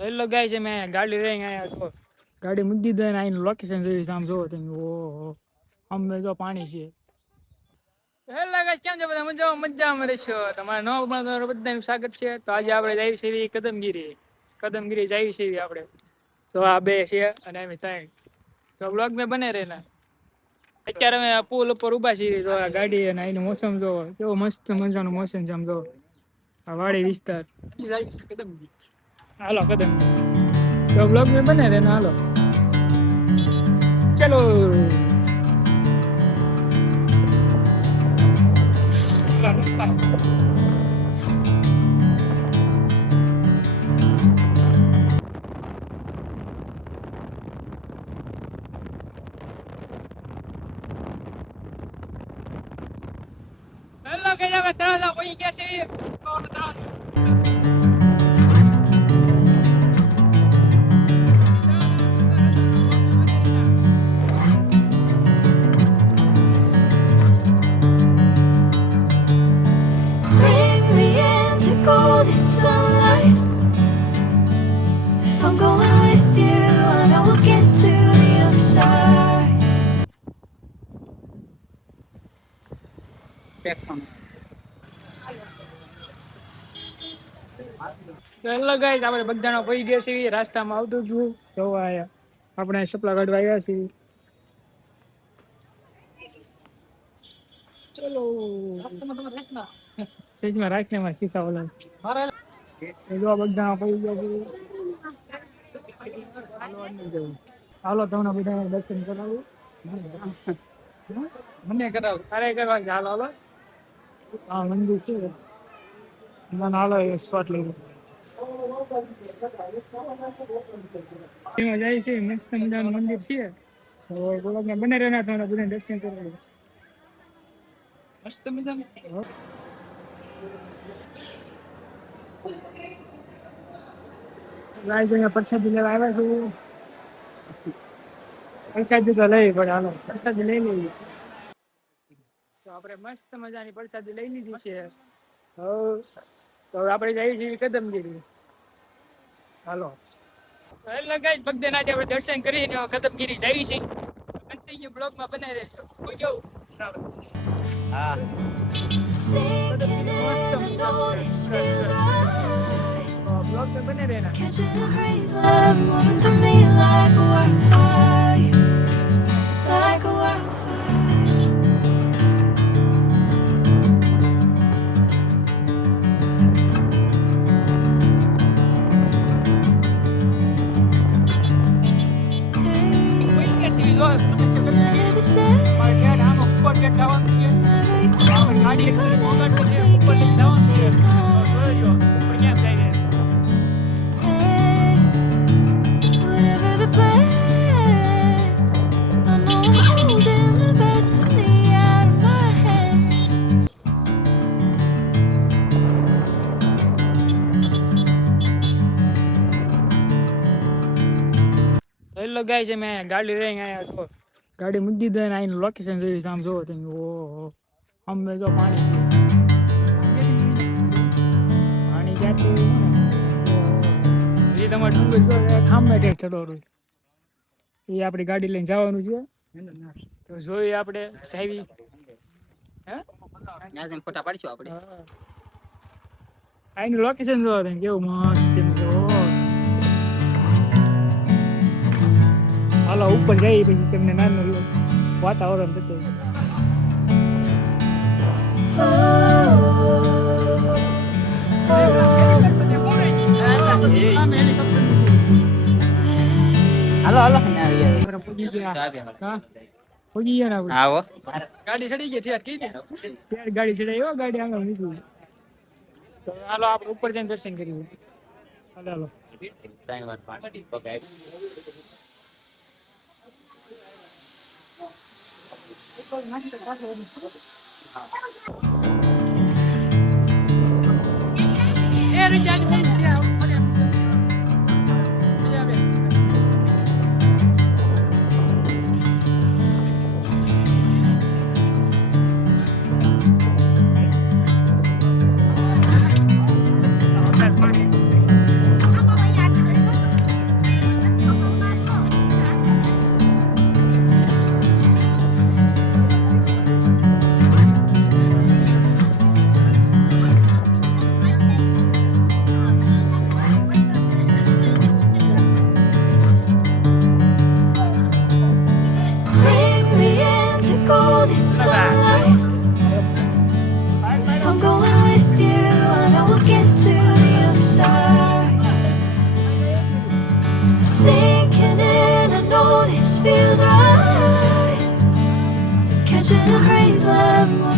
Hello guys મેં ગાડી લઈને આવ્યા છો. ગાડી મૂકી દીધી ને આનું લોકેશન જોયું આમ જોવો તમે. ઓહો અમે જો પાણી છે. હેલો ગાઈસ કેમ છો બધા? મજામાં રહેશો. તમારા નવા બ્લોગમાં બધાનું સ્વાગત છે. તો આજે આપણે જઈએ છીએ કદમગીરી જઈએ છીએ આપણે. તો આ બે છે અને અમે ત્રણ. તો બ્લોગ મેં બને રહેલા. અત્યારે અમે પુલ ઉપર ઊભા છીએ. તો આ ગાડી અને અહીંનું મોસમ જોવો કેવો મસ્ત મજાનું મોસમ છે. આમ જોવો આ વાડી વિસ્તાર. હાલો કદમગીરી. તો બ્લોગ में बने रहना हालो चलो हेलो कैसा बता रहा कोई कैसे और बता Bring me into golden sunlight. If I'm going with you, I know we'll get to the other side. Hello guys આપણે બધાનો પડી ગયા છીએ રાસ્તામાં આવતું છું જોવા આયા આપણે સપલા કાઢવા આવ્યા છીએ ચલો રાસ્તામાં તમે રાખના સેજમાં રાખને મારા ખિસ્સા ઓલા મારા એ જો બધાનો પડી ગયા છે હાલો તમને બધાને દર્શન કરાવું મને કરાવ તારે કરવા છે હાલો હાલો હા મંદિર છે મને હાલો એક શોટ લઈ એમાં જાય છે મસ્ત મજાનું મંદિર છે તો બોલો બને રહેના તમને બધા દર્શન કરવા મસ્ત મજાનું ગાઈસ અહીંયા પ્રસાદી લેવા આવ્યા છું પ્રસાદી તો લઈ પડે હાલો પ્રસાદી લઈ લેવી તો આપણે મસ્ત મજાની પ્રસાદી લઈ લીધી છે તો આપણે જઈએ છીએ કદમગીરી હાલો એટલે ગાઈસ ભગદેના આપણે દર્શન કરીને કદમગીરી જઈએ છીએ કન્ટિન્યુ બ્લોગમાં બનાવી રહેજો કોઈ જવું હા Sinking in, I know this feels right. Blog में बने रहना Catching a haze, love moving through me like a wildfire, like a wildfire. कोई कैसी भी हो Never the same. पर क्या हम ऊपर के डाउन से Whenever you call me, गाड़ी my मोगा name, के I'm ऊपर ले taking डाउन my से sweet time. ऊपर क्या जाएंगे Hey, whatever the plan, I know I'm holding the best of me out of my hand. Hello guys મેં ગાડી લઈને આવ્યા છો ગાડી મૂકી દીધી ને આનું લોકેશન જોયું આમ જોવો તમે ઓહો અમે જો પાણી છે પાણી ક્યાંથી હજી તમારે ડુંગર જો ખાંભા ટેક ચડવાનું એ આપણી ગાડી લઈને જવાનું છે તો જોઈએ આપણે સાહેબી હે ફોટા પાડીશું આપણે આનું લોકેશન જોવો તમે કેવું મસ્ત છે ઓહો હાલો ઉપર જઈએ પછી તમને નાનું વાતાવરણ બતાવું હાલો હાલો પૂજી ગયા હા પૂજી ગયા ને આવો ગાડી ચડી ગઈ ઠેર કઈ દે ગાડી ચડાઈ હો ગાડી આગળ નીકળી તો હાલો આપણે ઉપર જઈને દર્શન કરીએ હાલો હાલો in a crazy love mood.